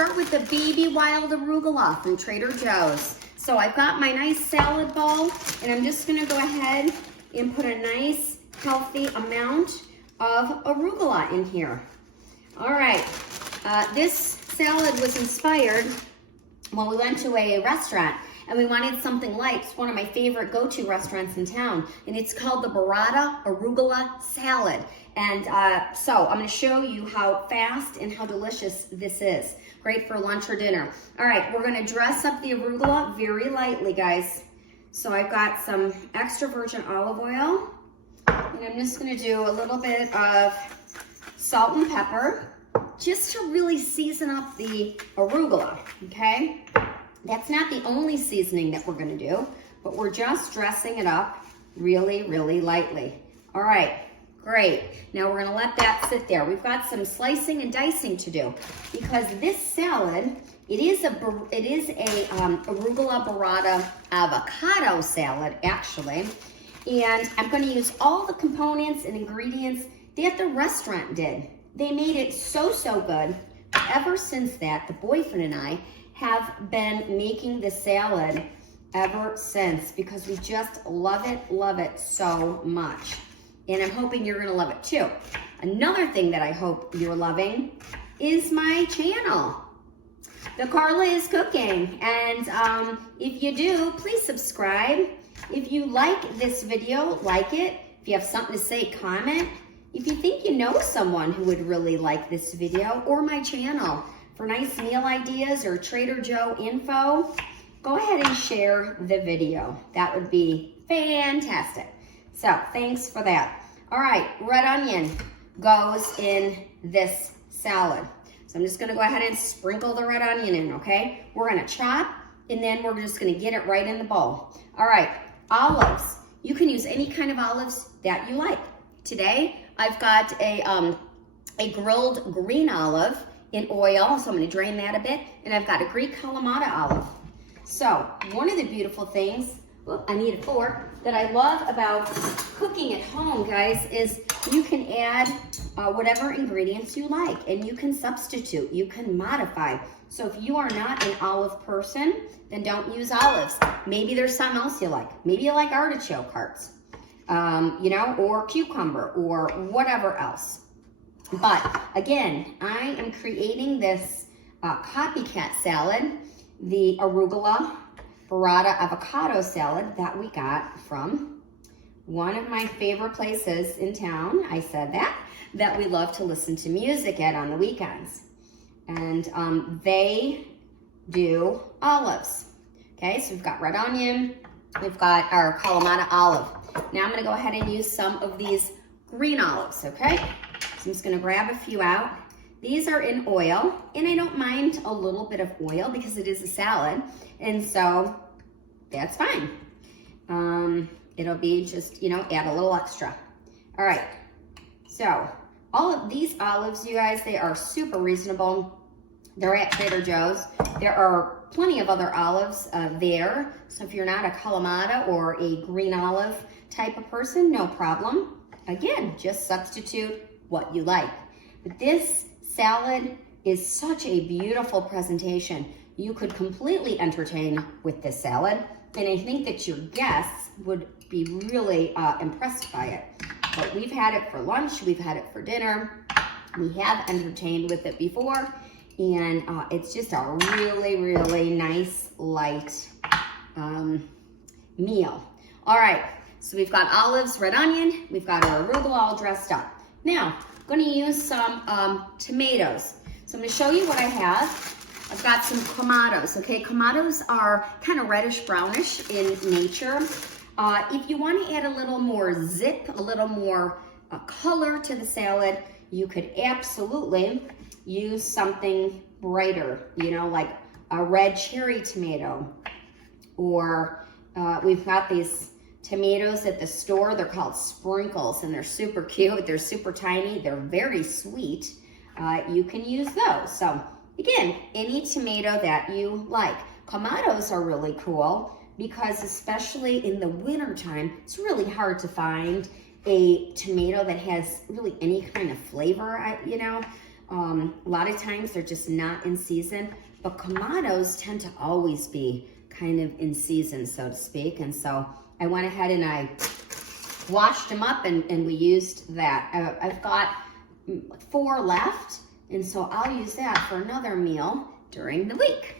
start with the baby wild arugula from Trader Joe's. So I've got my nice salad bowl, and I'm just gonna go ahead and put a nice healthy amount of arugula in here. All right, this salad was inspired when we went to a restaurant and we wanted something light. It's one of my favorite go-to restaurants in town, and it's called the Burrata Arugula Salad. And so I'm gonna show you how fast and how delicious this is. Great for lunch or dinner. All right, we're gonna dress up the arugula very lightly, guys. So I've got some extra virgin olive oil, and I'm just gonna do a little bit of salt and pepper, just to really season up the arugula, okay? That's not the only seasoning that we're gonna do, but we're just dressing it up really, really lightly. All right, great. Now we're gonna let that sit there. We've got some slicing and dicing to do because this salad, it is a Arugula Burrata avocado salad, actually. And I'm gonna use all the components and ingredients that the restaurant did. They made it so, so good. Ever since that, the boyfriend and I have been making the salad ever since because we just love it so much. And I'm hoping you're gonna love it too. Another thing that I hope you're loving is my channel. The Carla is Cooking. And if you do, please subscribe. If you like this video, like it. If you have something to say, comment. If you think you know someone who would really like this video or my channel for nice meal ideas or Trader Joe info, go ahead and share the video. That would be fantastic. So thanks for that. All right, red onion goes in this salad. So I'm just gonna go ahead and sprinkle the red onion in, okay? We're gonna chop, and then we're just gonna get it right in the bowl. All right, olives. You can use any kind of olives that you like. Today, I've got a grilled green olive in oil, so I'm gonna drain that a bit, and I've got a Greek Kalamata olive. So, one of the beautiful things, well, I need a fork, that I love about cooking at home, guys, is you can add whatever ingredients you like, and you can substitute, you can modify. So if you are not an olive person, then don't use olives. Maybe there's something else you like. Maybe you like artichoke hearts. You know, or cucumber, or whatever else. But again, I am creating this copycat salad, the Arugula Burrata avocado salad that we got from one of my favorite places in town. I said that we love to listen to music at on the weekends. And they do olives. Okay, so we've got red onion, we've got our Kalamata olive. Now I'm gonna go ahead and use some of these green olives, okay? So I'm just gonna grab a few out. These are in oil, and I don't mind a little bit of oil because it is a salad, and so that's fine. It'll be just, you know, add a little extra. All right, so all of these olives, you guys, they are super reasonable. They're at Trader Joe's. There are plenty of other olives there, so if you're not a Kalamata or a green olive type of person, no problem. Again, just substitute what you like. But this salad is such a beautiful presentation. You could completely entertain with this salad, and I think that your guests would be really impressed by it. But we've had it for lunch, we've had it for dinner, we have entertained with it before, and it's just a really, really nice, light meal. All right, so we've got olives, red onion, we've got our arugula all dressed up. Now, I'm gonna use some tomatoes. So I'm gonna show you what I have. I've got some clamatos, okay? Clamatos are kind of reddish brownish in nature. If you want to add a little more zip, a little more color to the salad, you could absolutely use something brighter, you know, like a red cherry tomato. Or we've got these tomatoes at the store. They're called sprinkles, and they're super cute. They're super tiny. They're very sweet. You can use those. So again, any tomato that you like. Clamatos are really cool because especially in the winter time, it's really hard to find a tomato that has really any kind of flavor, you know. A lot of times they're just not in season, but Kamados tend to always be kind of in season, so to speak. And so I went ahead and I washed them up and we used that. I've got 4 left, and so I'll use that for another meal during the week.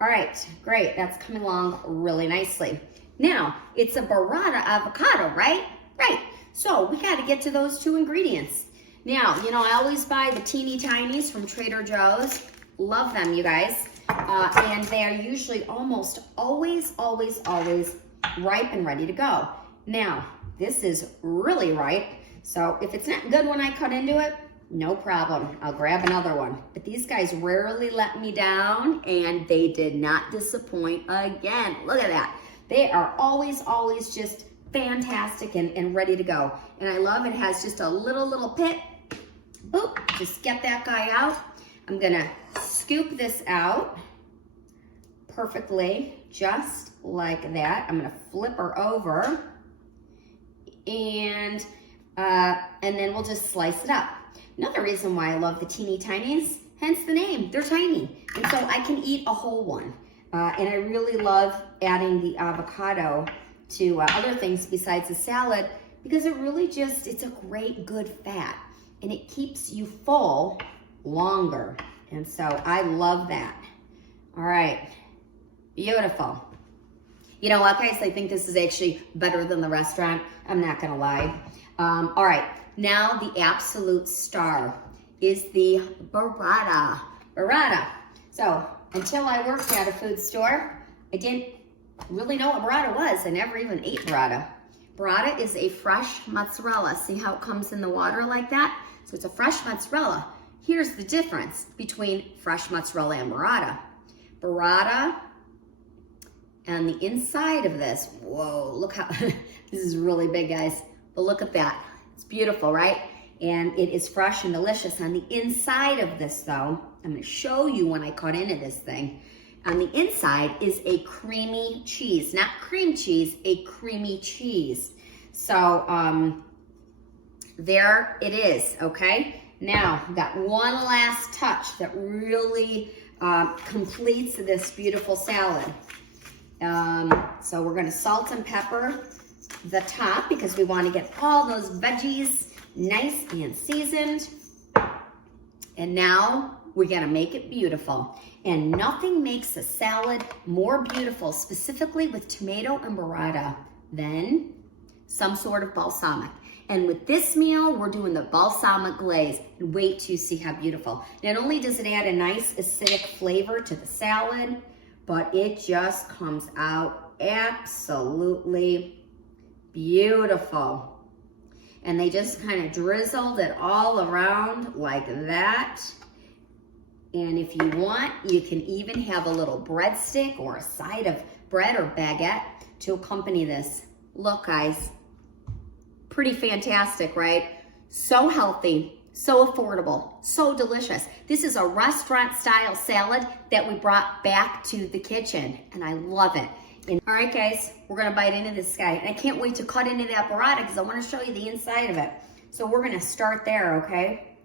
All right, great, that's coming along really nicely. Now, it's a burrata avocado, right? Right, so we gotta get to those 2 ingredients. Now, you know, I always buy the teeny tinies from Trader Joe's. Love them, you guys. And they are usually almost always ripe and ready to go. Now, this is really ripe, so if it's not good when I cut into it, no problem, I'll grab another one. But these guys rarely let me down, and they did not disappoint again. Look at that. They are always just fantastic and ready to go. And I love it has just a little pit. Boop, just get that guy out. I'm gonna scoop this out perfectly, just like that. I'm gonna flip her over, and then we'll just slice it up. Another reason why I love the teeny tinies, hence the name, they're tiny. And so I can eat a whole one. And I really love adding the avocado to other things besides the salad, because it really just, it's a great, good fat. And it keeps you full longer. And so I love that. All right, beautiful. You know what, guys, I think this is actually better than the restaurant. I'm not gonna lie. All right, now the absolute star is the burrata. So until I worked at a food store, I didn't really know what burrata was. I never even ate burrata. Burrata is a fresh mozzarella. See how it comes in the water like that? So it's a fresh mozzarella. Here's the difference between fresh mozzarella and burrata. Burrata, and the inside of this, whoa, look how, this is really big, guys. But look at that. It's beautiful, right? And it is fresh and delicious. On the inside of this, though, I'm gonna show you when I cut into this thing. On the inside is a creamy cheese, not cream cheese, a creamy cheese. So there it is, okay? Now, I've got one last touch that really completes this beautiful salad. So we're gonna salt and pepper the top because we wanna get all those veggies nice and seasoned. And now we're gonna make it beautiful. And nothing makes a salad more beautiful, specifically with tomato and burrata, than some sort of balsamic. And with this meal, we're doing the balsamic glaze. And wait till you see how beautiful. Not only does it add a nice acidic flavor to the salad, but it just comes out absolutely beautiful. And they just kind of drizzled it all around like that. And if you want, you can even have a little breadstick or a side of bread or baguette to accompany this. Look, guys, pretty fantastic, right? So healthy, so affordable, so delicious. This is a restaurant-style salad that we brought back to the kitchen, and I love it. And, all right, guys, we're gonna bite into this guy. And I can't wait to cut into that burrata because I wanna show you the inside of it. So we're gonna start there, okay?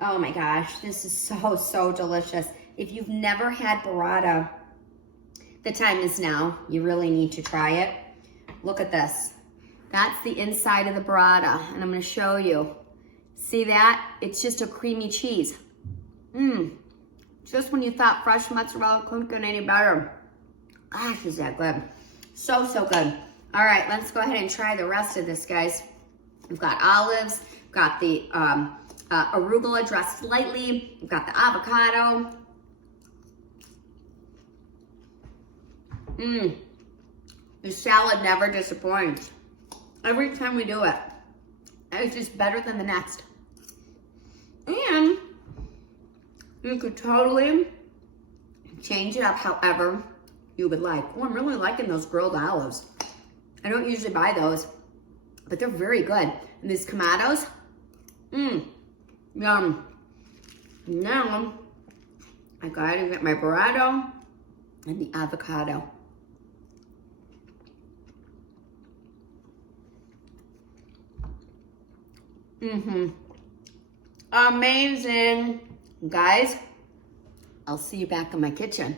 Oh my gosh, this is so, so delicious. If you've never had burrata, the time is now. You really need to try it. Look at this. That's the inside of the burrata, and I'm gonna show you. See that? It's just a creamy cheese. Just when you thought fresh mozzarella couldn't get any better. Gosh, is that good. So, so good. All right, let's go ahead and try the rest of this, guys. We've got olives, we've got the arugula dressed lightly, we've got the avocado. The salad never disappoints. Every time we do it, it's just better than the next. And you could totally change it up however you would like. Oh, I'm really liking those grilled olives. I don't usually buy those, but they're very good. And these tomatoes, yum. Now, I gotta get my burrata and the avocado. amazing. Guys, I'll see you back in my kitchen.